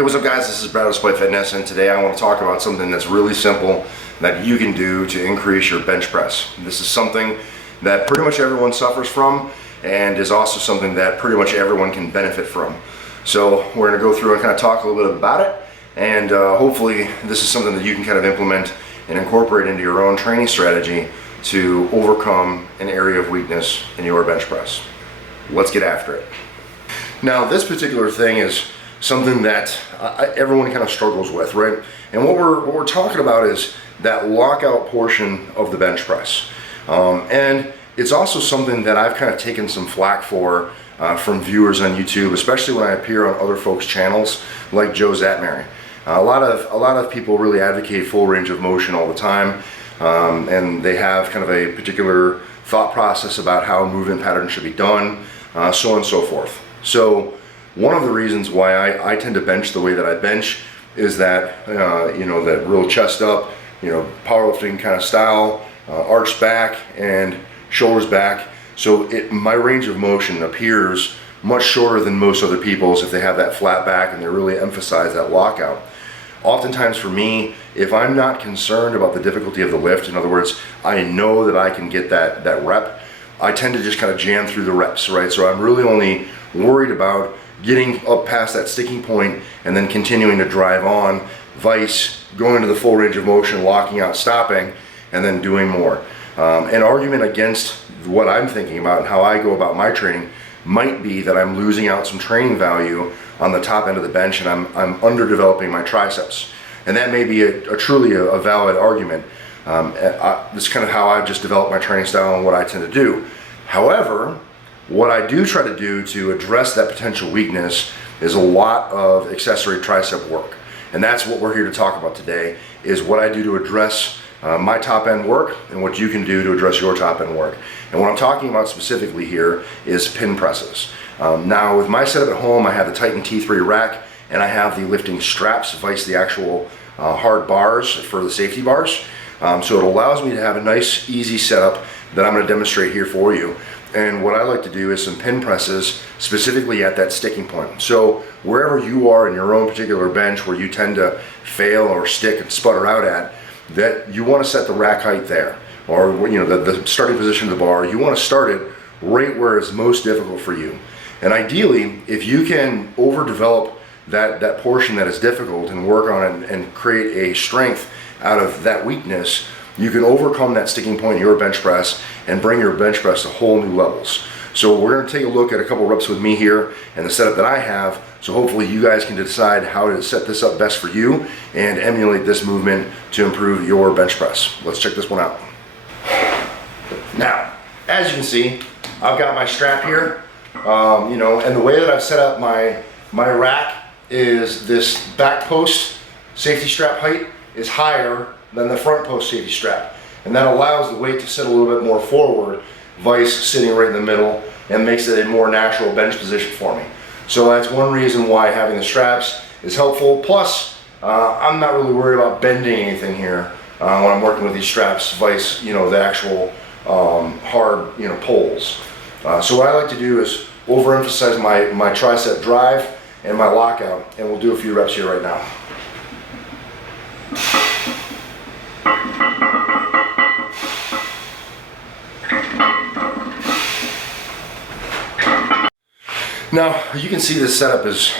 Hey, what's up guys, this is Brad with Display Fitness, and today I want to talk about something that's really simple that you can do to increase your bench press. This is something that pretty much everyone suffers from, and is also something that pretty much everyone can benefit from. So we're going to go through and kind of talk a little bit about it, and hopefully this is something that you can kind of implement and incorporate into your own training strategy to overcome an area of weakness in your bench press. Let's get after it. Now, this particular thing is something that everyone kind of struggles with, right? And what we're talking about is that lockout portion of the bench press. And it's also something that I've kind of taken some flack for from viewers on YouTube, especially when I appear on other folks' channels like Joe Zatmary. A lot of people really advocate full range of motion all the time, and they have kind of a particular thought process about how a movement pattern should be done, so on and so forth. So one of the reasons why I tend to bench the way that I bench is that, that real chest up, powerlifting kind of style, arched back and shoulders back. So my range of motion appears much shorter than most other people's if they have that flat back and they really emphasize that lockout. Oftentimes for me, if I'm not concerned about the difficulty of the lift, in other words, I know that I can get that rep, I tend to just kind of jam through the reps, right? So I'm really only worried about getting up past that sticking point and then continuing to drive on, vice going into the full range of motion, locking out, stopping, and then doing more. An argument against what I'm thinking about and how I go about my training might be that I'm losing out some training value on the top end of the bench, and I'm underdeveloping my triceps. And that may be truly a valid argument. This is kind of how I've just developed my training style and what I tend to do. However, what I do try to do to address that potential weakness is a lot of accessory tricep work. And that's what we're here to talk about today, is what I do to address my top end work and what you can do to address your top end work. And what I'm talking about specifically here is pin presses. Now with my setup at home, I have the Titan T3 rack and I have the lifting straps, vice the actual hard bars for the safety bars. So it allows me to have a nice easy setup that I'm going to demonstrate here for you. And what I like to do is some pin presses specifically at that sticking point. So wherever you are in your own particular bench where you tend to fail or stick and sputter out at, that you want to set the rack height there, or the starting position of the bar. You want to start it right where it's most difficult for you. And ideally, if you can overdevelop that portion that is difficult and work on it and create a strength out of that weakness, you can overcome that sticking point in your bench press and bring your bench press to whole new levels. So we're going to take a look at a couple reps with me here and the setup that I have, so hopefully you guys can decide how to set this up best for you and emulate this movement to improve your bench press. Let's check this one out. Now, as you can see, I've got my strap here, and the way that I've set up my rack is this back post safety strap height is higher than the front post safety strap, and that allows the weight to sit a little bit more forward, vice sitting right in the middle, and makes it a more natural bench position for me. So that's one reason why having the straps is helpful. Plus, I'm not really worried about bending anything here when I'm working with these straps, vice the actual hard poles. So what I like to do is overemphasize my tricep drive and my lockout, and we'll do a few reps here right now. Now you can see this setup is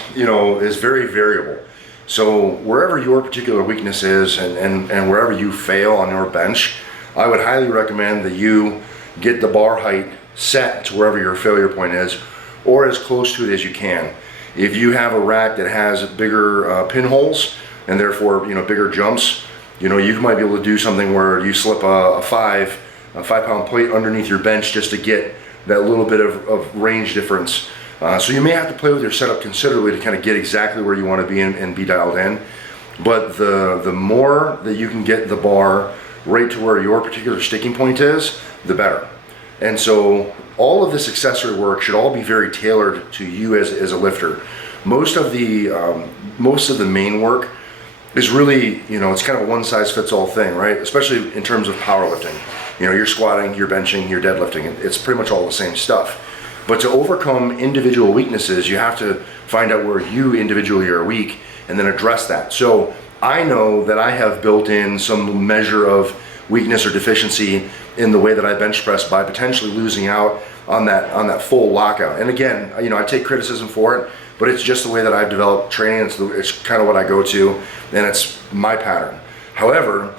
very variable. So wherever your particular weakness is and wherever you fail on your bench, I would highly recommend that you get the bar height set to wherever your failure point is, or as close to it as you can. If you have a rack that has bigger pinholes and therefore bigger jumps, you might be able to do something where you slip a 5-pound plate underneath your bench just to get that little bit of range difference. So you may have to play with your setup considerably to kind of get exactly where you want to be and be dialed in. But the more that you can get the bar right to where your particular sticking point is, the better. And so all of this accessory work should all be very tailored to you as a lifter. Most of the main work is really, it's kind of a one-size-fits-all thing, right? Especially in terms of powerlifting. You're squatting, you're benching, you're deadlifting. It's pretty much all the same stuff. But to overcome individual weaknesses, you have to find out where you individually are weak and then address that. So I know that I have built in some measure of weakness or deficiency in the way that I bench press by potentially losing out on that full lockout. And again, I take criticism for it, but it's just the way that I've developed training. It's kind of what I go to, and it's my pattern. However,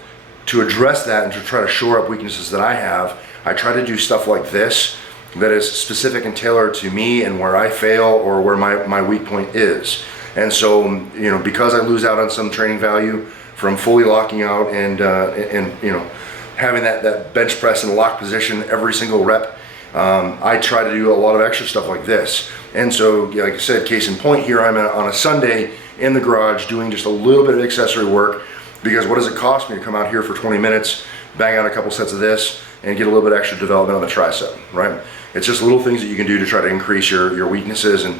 to address that and to try to shore up weaknesses that I have, I try to do stuff like this that is specific and tailored to me and where I fail or where my weak point is. And so, because I lose out on some training value from fully locking out and having that bench press in a lock position every single rep, I try to do a lot of extra stuff like this. And so, like I said, case in point, here I'm on a Sunday in the garage doing just a little bit of accessory work, because what does it cost me to come out here for 20 minutes, bang out a couple sets of this, and get a little bit extra development on the tricep, right? It's just little things that you can do to try to increase your weaknesses and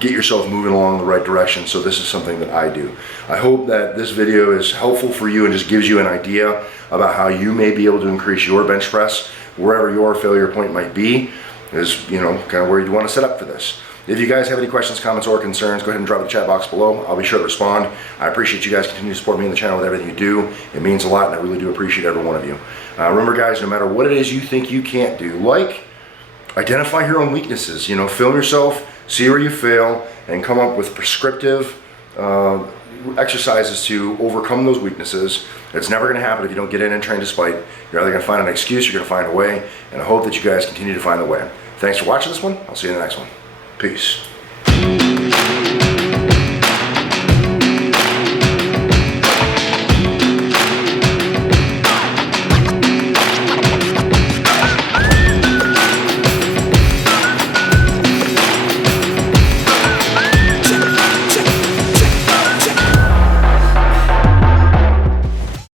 get yourself moving along the right direction. So this is something that I do. I hope that this video is helpful for you and just gives you an idea about how you may be able to increase your bench press wherever your failure point might be, is kind of where you want to set up for this. If you guys have any questions, comments, or concerns, go ahead and drop in the chat box below. I'll be sure to respond. I appreciate you guys continue to support me in the channel with everything you do. It means a lot, and I really do appreciate every one of you. Remember, guys, no matter what it is you think you can't do, identify your own weaknesses. Film yourself, see where you fail, and come up with prescriptive exercises to overcome those weaknesses. It's never going to happen if you don't get in and train despite. You're either going to find an excuse, you're going to find a way, and I hope that you guys continue to find the way. Thanks for watching this one. I'll see you in the next one. Peace.